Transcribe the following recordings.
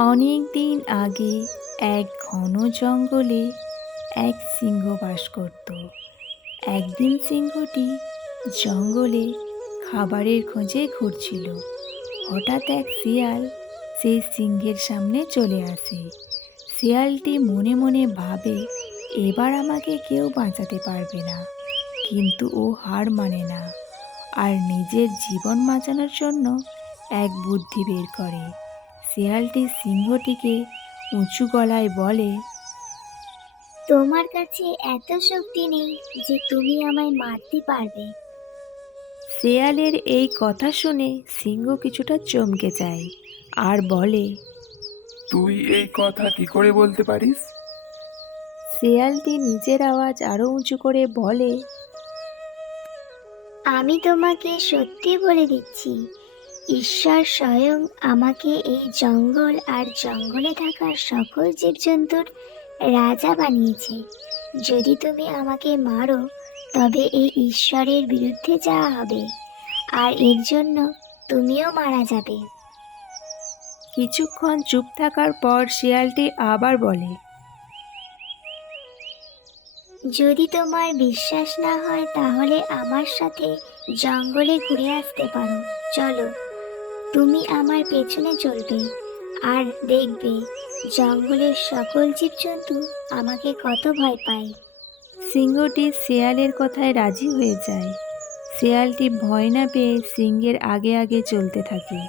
অনেক দিন আগে এক ঘন জঙ্গলে এক সিংহ বাস করত। একদিন সিংহটি জঙ্গলে খাবারের খোঁজে ঘুরছিল। হঠাৎ এক শিয়াল সেই সিংহের সামনে চলে আসে। শিয়ালটি মনে মনে ভাবে, এবার আমাকে কেউ বাঁচাতে পারবে না। কিন্তু ও হার মানে না, আর নিজের জীবন বাঁচানোর জন্য এক বুদ্ধি বের করে। শিয়ালটি সিংহটিকে উঁচু গলায় বলে, তোমার কাছে এত শক্তি নেই যে তুমি আমায় মারতে পারবে। শিয়ালের এই কথা শুনে সিংহ কিছুটা চমকে যায় আর বলে, তুই এই কথা কি করে বলতে পারিস? শিয়ালটি নিজের আওয়াজ আরো উঁচু করে বলে, আমি তোমাকে সত্যি বলে দিচ্ছি, ঈশ্বর স্বয়ং আমাকে এই জঙ্গল আর জঙ্গলে থাকা সকল জীবজন্তুর রাজা বানিয়েছে। যদি তুমি আমাকে মারো তবে এই ঈশ্বরের বিরুদ্ধে যাওয়া হবে, আর এর জন্য তুমিও মারা যাবে। কিছুক্ষণ চুপ থাকার পর শিয়ালটি আবার বলে, যদি তোমার বিশ্বাস না হয় তাহলে আমার সাথে জঙ্গলে ঘুরে আসতে পারো। চলো, তুমি আমার পেছনে চলবে আর দেখবে জঙ্গলের সকল জীবজন্তু আমাকে কত ভয় পায়। সিংহটি শিয়ালের কথায় রাজি হয়ে যায়। শিয়ালটি ভয় না পেয়ে সিংহের আগে আগে চলতে থাকে,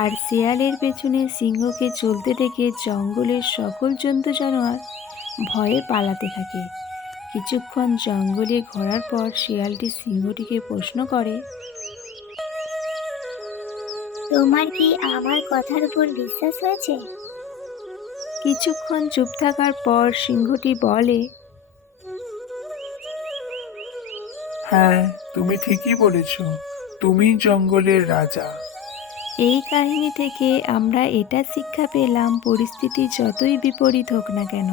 আর শিয়ালের পেছনে সিংহকে চলতে দেখে জঙ্গলের সকল জন্তু জানোয়ার ভয়ে পালাতে থাকে। কিছুক্ষণ জঙ্গলে ঘোরার পর শিয়ালটি সিংহটিকে প্রশ্ন করে, তোমার কি আমার কথার উপর বিশ্বাস হয়েছে? কিছুক্ষণ চুপ থাকার পর সিংহটি বলে, হ্যাঁ, তুমি ঠিকই বলেছ। তুমি জঙ্গলের রাজা। এই কাহিনী থেকে আমরা এটা শিক্ষা পেলাম, পরিস্থিতি যতই বিপরীত হোক না কেন,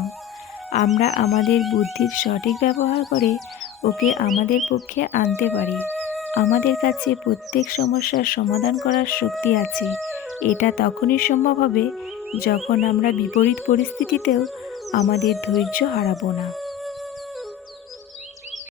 আমরা আমাদের বুদ্ধির সঠিক ব্যবহার করে ওকে আমাদের পক্ষে আনতে পারি। আমাদের কাছে প্রত্যেক সমস্যার সমাধান করার শক্তি আছে। এটা তখনই সম্ভব হবে যখন আমরা বিপরীত পরিস্থিতিতেও আমাদের ধৈর্য হারাবো না।